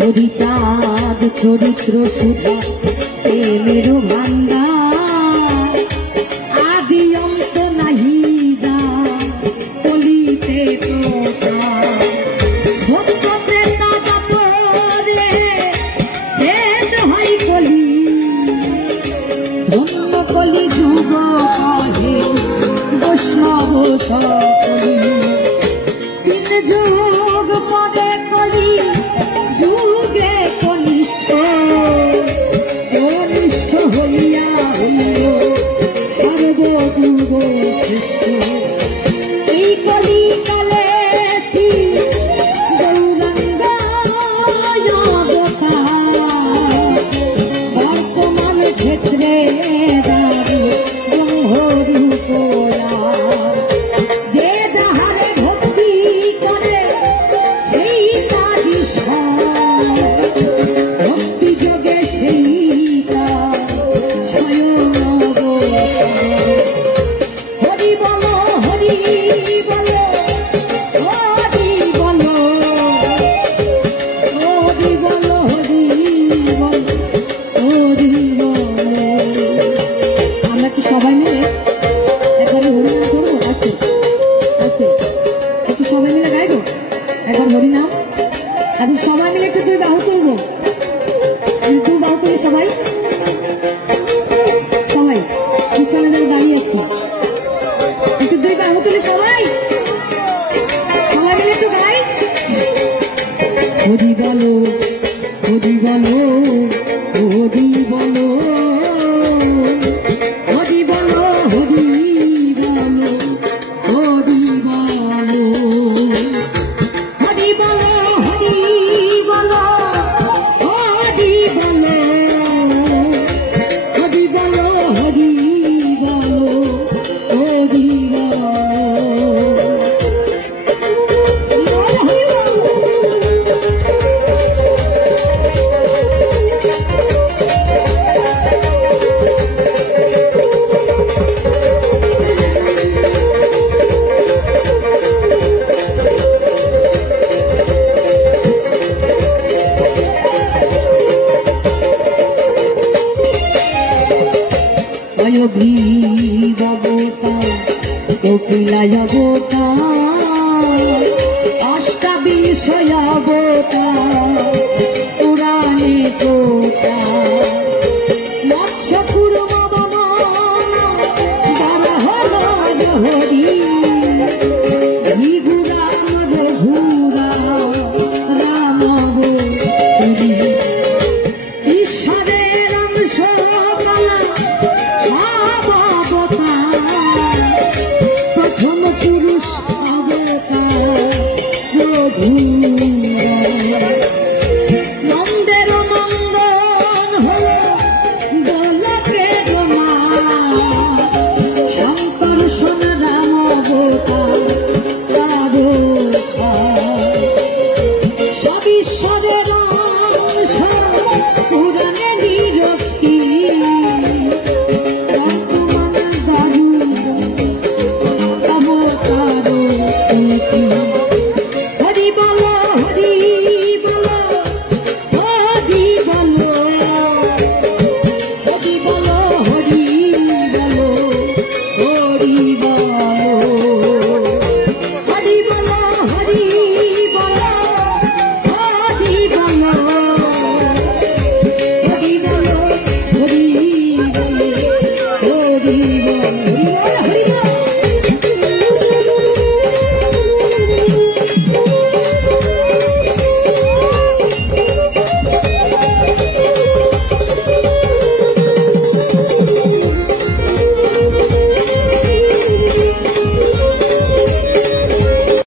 হরিচাঁদ চরিত্র সুধা প্রেমের ভান্ডার আদি অন্ত নাহি যা কলিতে সত্য প্রেতা যাতরে শেষ হয় কলি ধন্য কলি যুগ কহে বৈষ্ণব সকলি তিন যুগ পরে কলি যুগে কনিষ্ঠ কনিষ্ঠ হইয়া হইল সর্বযুগ শ্রেষ্ঠ এই কলি কালে শ্রী গৌরাঙ্গ বর্তমান ক্ষেত্রে যে যাহারে ভক্তি করে সেই তারি ভক্তি যোগে সেই স্বয়ং হরি বলো হরি বলো হরি বলো হরি বলো হরি বলো হরি বলো। আমরা কি সবাই মিলে একবার হরিনাম করবো? আস্তে আস্তে একটু সবাই মিলে গাইবো একবার হরিনাম। এখন সবাই মিলে একটু দুই বাহু তুলবো, দুই বাহু তুলে সবাই সবাই পিছনে দাঁড়িয়ে আছি, একটু দুই বাহু তুলে সবাই সবাই মিলে একটু গাই। হরি বলো হরি বলো হরি বলো হরি বলো হরি বলো হরি বলো হরি বলো হরি বলো হরি বলো হরি বলো হরি বলো হরি পুরাণে কোটা মৎস্য কুর্ম বামন বারহ